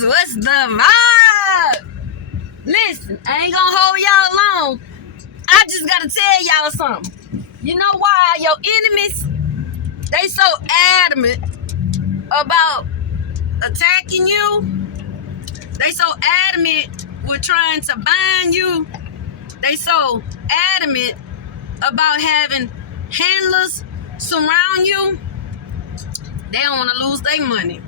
Cause what's the vibe? Listen, I ain't gonna hold y'all long. I just gotta tell y'all something. You know why your enemies, they so adamant about attacking you? They so adamant with trying to bind you. They so adamant about having handlers surround you. They don't want to lose their money.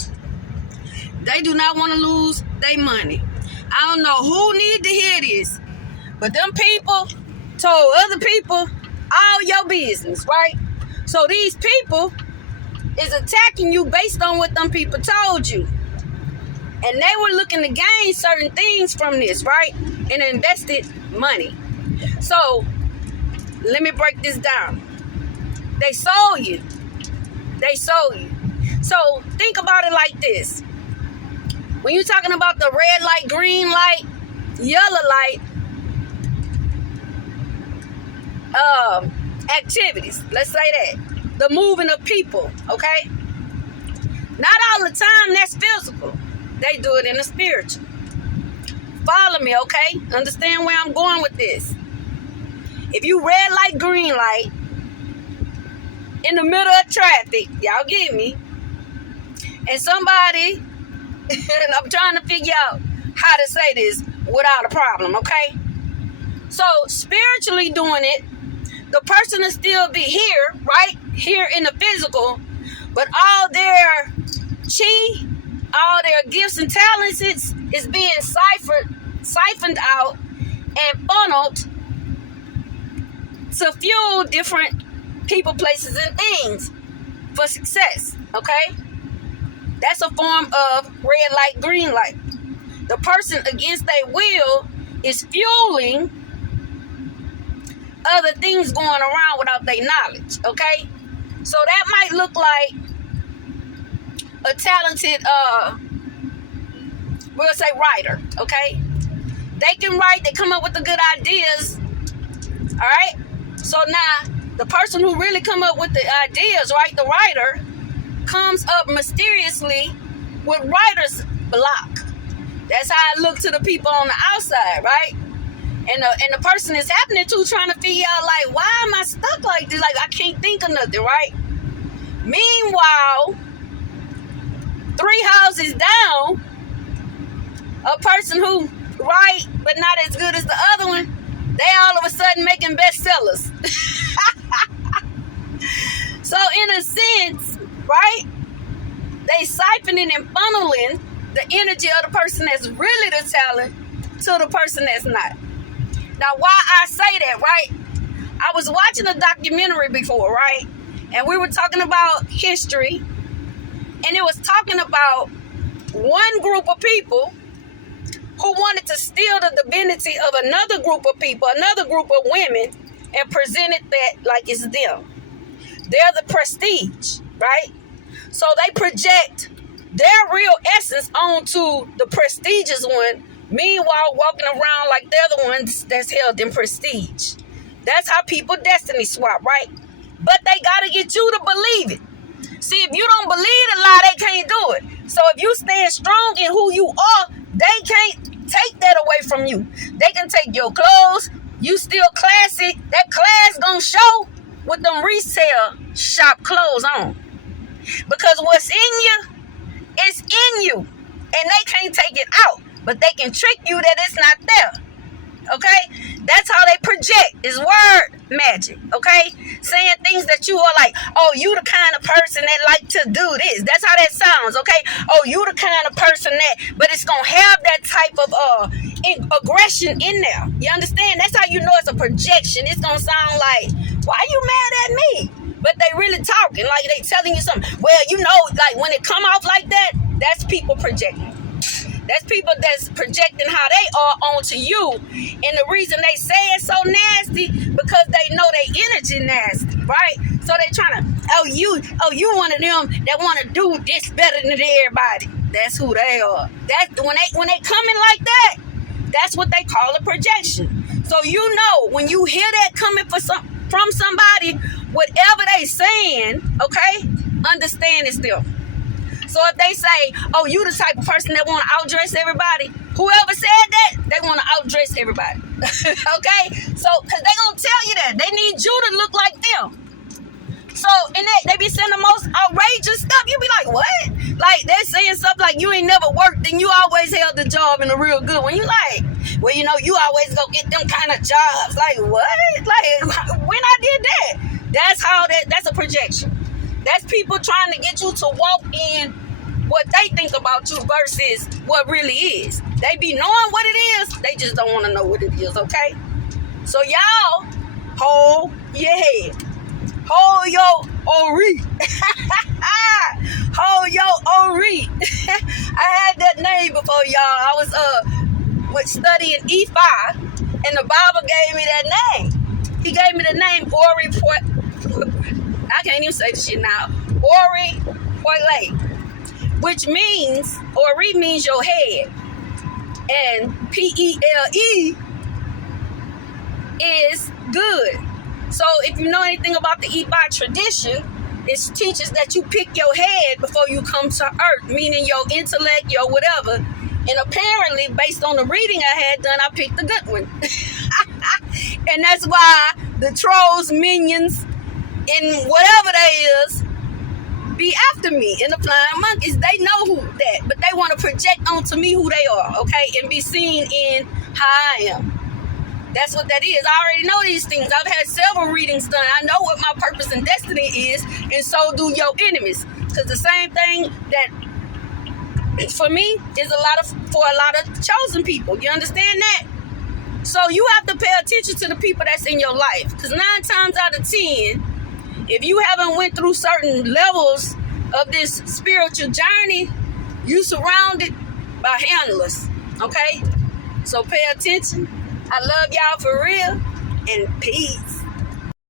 They do not want to lose their money. I don't know who need to hear this, but them people told other people all your business, right? So these people is attacking you based on what them people told you. And they were looking to gain certain things from this, right? And invested money. So let me break this down. They sold you. They sold you. So think about it like this. When you're talking about the red light, green light, yellow light, activities, let's say that. The moving of people, okay? Not all the time that's physical. They do it in the spiritual. Follow me, okay? Understand where I'm going with this. If you red light, green light, in the middle of traffic, y'all get me, and somebody, and I'm trying to figure out how to say this without a problem, okay? So spiritually doing it, the person will still be here, right? Here in the physical, but all their chi, all their gifts and talents is being siphoned out and funneled to fuel different people, places, and things for success, okay? That's a form of red light, green light. The person against their will is fueling other things going around without their knowledge, okay? So that might look like a talented, we'll say writer, okay? They can write, they come up with the good ideas, all right? So now, the person who really come up with the ideas, right, the writer, comes up mysteriously with writer's block. That's how I look to the people on the outside, right? And the person is happening to trying to figure out, like, why am I stuck like this? Like, I can't think of nothing, right? Meanwhile, 3 houses down, a person who write but not as good as the other one, they all of a sudden making bestsellers. So in a sense, right, they siphoning and funneling the energy of the person that's really the talent to the person that's not. Now, why I say that, right? I was watching a documentary before, right? And we were talking about history. And it was talking about one group of people who wanted to steal the divinity of another group of people, another group of women, and presented that like it's them. They're the prestige, right? So they project their real essence onto the prestigious one, meanwhile walking around like they're the ones that's held in prestige. That's how people destiny swap, right? But they got to get you to believe it. See, if you don't believe the lie, they can't do it. So if you stand strong in who you are, they can't take that away from you. They can take your clothes. You still classy. That class gonna show with them resale shop clothes on. Because what's in you is in you. And they can't take it out. But they can trick you that it's not there. Okay? That's how they project. It's word magic. Okay? Saying things that you are like, oh, you the kind of person that like to do this. That's how that sounds. Okay? Oh, you the kind of person that, but it's going to have that type of aggression in there. You understand? That's how you know it's a projection. It's going to sound like, why you mad at me? But they really talking like they telling you something. Well, you know, like when it come off like that, that's people projecting. That's people that's projecting how they are onto you. And the reason they say it's so nasty, because they know they energy nasty, right? So they trying to, you one of them that want to do this better than everybody. That's who they are. That's when they coming like that, that's what they call a projection. So you know, when you hear that coming from somebody, whatever they saying, okay, understand it's them. So if they say, oh, you the type of person that want to outdress everybody, whoever said that, they want to outdress everybody. Okay? So, because they going to tell you that. They need you to look like them. So, and they be saying the most outrageous stuff. You be like, what? Like, they're saying stuff like, you ain't never worked and you always held the job in a real good one. You like, well, you know, you always go get them kind of jobs. Like, what? Like, when I did that? That's a projection. That's people trying to get you to walk in what they think about you versus what really is. They be knowing what it is. They just don't want to know what it is, okay? So, y'all, hold your head. Hold your Ori. Hold your Ori. I had that name before, y'all. I was studying E5, and the Bible gave me that name. He gave me the name Ori. I can't even say this shit now. Ori Poile, which means, Ori means your head, and P-E-L-E is good. So if you know anything about the Ifa tradition, it teaches that you pick your head before you come to earth, meaning your intellect, your whatever. And apparently, based on the reading I had done, I picked the good one. And that's why the trolls, minions, and whatever they is, be after me. And the flying monkeys, they know who that, but they want to project onto me who they are, okay? And be seen in how I am. That's what that is. I already know these things. I've had several readings done. I know what my purpose and destiny is, and so do your enemies. Because the same thing that for me is for a lot of chosen people. You understand that? So you have to pay attention to the people that's in your life. Because 9 times out of 10, if you haven't went through certain levels of this spiritual journey, you surrounded by handlers. Okay? So pay attention. I love y'all for real, and peace.